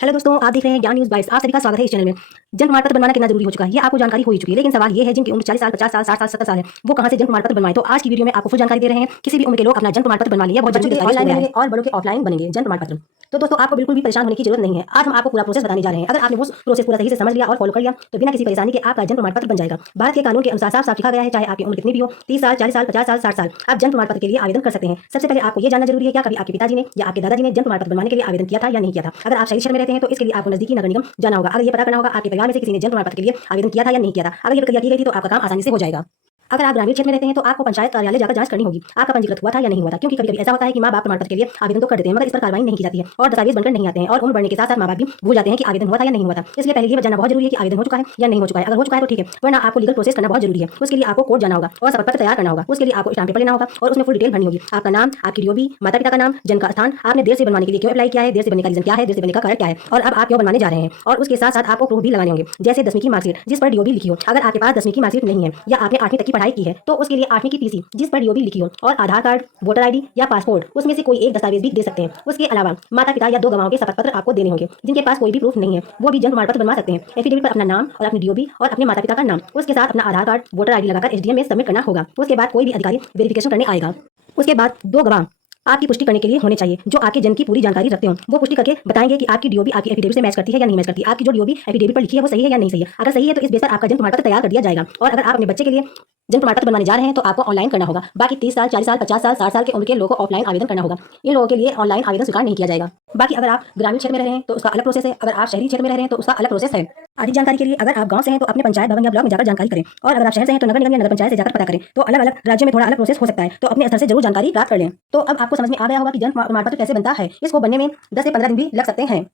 Hello दोस्तों, आप देख रहे हैं ज्ञान न्यूज़ बाइट्स। आप सभी का स्वागत है इस चैनल में। जन्म प्रमाण पत्र बनवाना कितना जरूरी हो चुका है, ये आपको जानकारी हो ही चुकी है। लेकिन सवाल ये है, जिनकी उम्र 40 साल, 50 साल, 60 साल, 70 साल है, वो कहां से जन्म प्रमाण पत्र बनवाएं। तो आज की वीडियो में आपको फुल जानकारी दे रहे हैं। किसी भी उम्र के लोग अपना जन्म प्रमाण पत्र बनवा लिया, बहुत जरूरी दस्तावेज ऑनलाइन बनेंगे और बड़ों के ऑफलाइन बनेंगे जन्म प्रमाण पत्र। तो दोस्तों, आपको बिल्कुल भी परेशान होने की जरूरत नहीं है। आज हम आपको पूरा प्रोसेस बताने जा रहे हैं। अगर आपने वो प्रोसेस पूरा सही से समझ लिया और फॉलो कर लिया तो बिना किसी परेशानी के आपका जन्म प्रमाण पत्र बन जाएगा। भारत के कानून के अनुसार साफ साफ लिखा गया है, चाहे आपकी उम्र कितनी भी हो, 30 साल, 40 साल, 50 साल, 60 साल, आप जन्म प्रमाण पत्र के लिए आवेदन कर सकते हैं। सबसे पहले आपको ये जानना जरूरी है, क्या कभी आपके पिताजी ने या आपके दादाजी ने जन्म प्रमाण पत्र बनवाने के लिए आवेदन किया था या नहीं किया था। अगर आप शहरी क्षेत्र में रहते हैं तो इसके लिए आपको नजदीकी नगर निगम जाना होगा। अगर ये पता करना होगा आपके परिवार में से किसी ने जन्म प्रमाण पत्र के लिए आवेदन किया था या नहीं किया था। अगर ये प्रक्रिया की गई थी तो आपका काम आसानी से हो जाएगा। अगर आप ग्रामीण क्षेत्र में रहते हैं तो आपको पंचायत कार्यालय जाकर जांच करनी होगी, आपका पंजीकृत हुआ था या नहीं हुआ था। क्योंकि कभी-कभी ऐसा होता है कि मां बाप प्रमाण पत्र के लिए आवेदन तो कर देते हैं, मगर इस पर कार्रवाई नहीं की जाती है और दस्तावेज बनकर नहीं आते हैं और उम्र बढ़ने के साथ साथ मां बाप भी भूल जाते हैं कि आवेदन हुआ था या नहीं हुआ था। इसलिए पहले ये जानना बहुत जरूरी है कि आवेदन हो चुका है या नहीं हो चुका है। अगर हो चुका है तो ठीक है, वरना आपको लीगल प्रोसेस करना बहुत जरूरी है। उसके लिए आपको कोर्ट जाना होगा और शपथ पत्र तैयार करना होगा। उसके लिए आपको स्टाम्प पेपर लेना होगा और उसमें फुल डिटेल भरनी होगी। आपका नाम, आपकी डीओबी, माता पिता का नाम, जन्म का स्थान, आपने देर से बनवाने के लिए क्यों अप्लाई किया है, देर से बनने का रीजन क्या है, देर से बनने का कारण क्या है और अब आप क्यों बनवाने जा रहे हैं। और उसके साथ साथ आपको प्रूफ भी लगाने होंगे, जैसे 10वीं की मार्कशीट जिस पर डीओबी लिखी हो। अगर आपके पास 10वीं की मार्कशीट नहीं है या आपने 8वीं तक की पढ़ाई की है तो उसके लिए 8वीं की पीसी जिस पर डीओबी लिखी हो और आधार कार्ड, वोटर आईडी या पासपोर्ट, उसमें से कोई एक दस्तावेज भी दे सकते हैं। उसके अलावा माता पिता या 2 गवाहों के शपथ पत्र आपको देने होंगे। जिनके पास कोई भी प्रूफ नहीं है वो भी जन्म प्रमाण पत्र बनवा सकते हैं। एफिडेविट पर अपना नाम और अपनी डीओबी और अपने माता पिता का नाम, उसके साथ अपना आधार कार्ड, वोटर आईडी लगाकर एसडीएम में सबमिट करना होगा। उसके बाद कोई भी अधिकारी वेरिफिकेशन करने आएगा। उसके बाद 2 गवाह आपकी पुष्टि करने के लिए होने चाहिए, जो आपके जन्म की पूरी जानकारी रखते हो। वो पुष्टि करके बताएंगे कि आपकी डीओबी आपकी एफिडेविट से मैच करती है या नहीं मैच करती। आपकी जो डीओबी एफिडेविट पर लिखी है वो सही है या नहीं सही है। अगर सही है तो इस बेस पर आपका जन्म प्रमाण पत्र तैयार कर दिया जाएगा। और अगर आप अपने बच्चे के लिए जन्म प्रमाण पत्र बनवाने जा रहे हैं तो आपको ऑनलाइन करना होगा। बाकी 30 साल, 40 साल, 50 साल, 60 साल के उम्र के लोगों को ऑफलाइन आवेदन करना होगा। इन लोगों के लिए ऑनलाइन आवेदन स्वीकार नहीं किया जाएगा। बाकी अगर आप ग्रामीण क्षेत्र में रह रहे हैं तो उसका अलग प्रोसेस है, अगर आप शहरी क्षेत्र में रह रहे हैं तो उसका अलग प्रोसेस है। अधिक जानकारी के लिए अगर आप गांव से हैं तो अपने पंचायत भवन या ब्लॉक में जाकर जानकारी करें और अगर आप शहर से हैं तो नगर निगम या नगर पंचायत से जाकर पता करें। तो अलग अलग राज्य में थोड़ा अलग प्रोसेस हो सकता है, तो अपने स्तर से जरूर जानकारी प्राप्त कर लें। तो अब आपको समझ में आ गया होगा कि जन्म प्रमाण पत्र कैसे बनता है। इसको बनने में 10 से 15 दिन भी लग सकते हैं।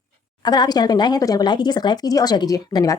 अगर आप इस चैनल पर नए हैं तो चैनल को लाइक कीजिए, सब्सक्राइब कीजिए और शेयर कीजिए। धन्यवाद।